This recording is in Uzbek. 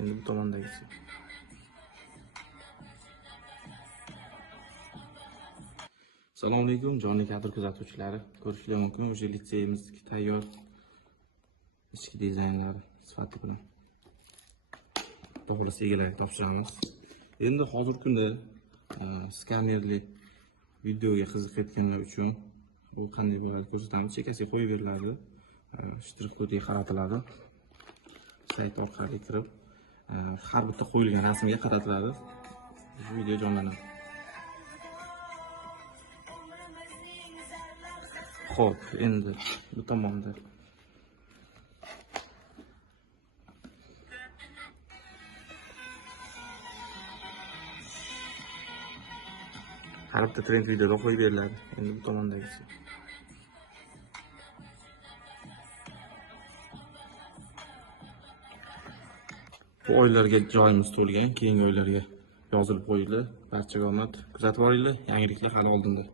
Endi bu tomondagisi. Assalomu alaykum, jonli kadr kuzatuvchilari. Ko'rishingiz mumkin, o'sha litseyimizdagi tayyor ichki dizaynlari sifati bilan to'g'risi egalariga topshiramiz. Endi hozirgi kunda skanerli videoga qiziqayotganlar uchun bu qanday bo'ladi ko'rsatamiz. Chekkasiga qo'yib beriladi. Shtrix kodiga qaratiladi. Sayt orqali kirib, har bitta qo'yilgan rasmga qaratiladi. Video jonlanadi. Xo'p, endi bu tomonda har bitta trend videoda qo'yib beriladi. Endi bu tomondagisi. Bu oylarga joyimiz to'lgan, keyingi oylarga yozilib qo'yildi. Barchaga omad. Kuzatib boringlar, yangiliklar hali oldinda.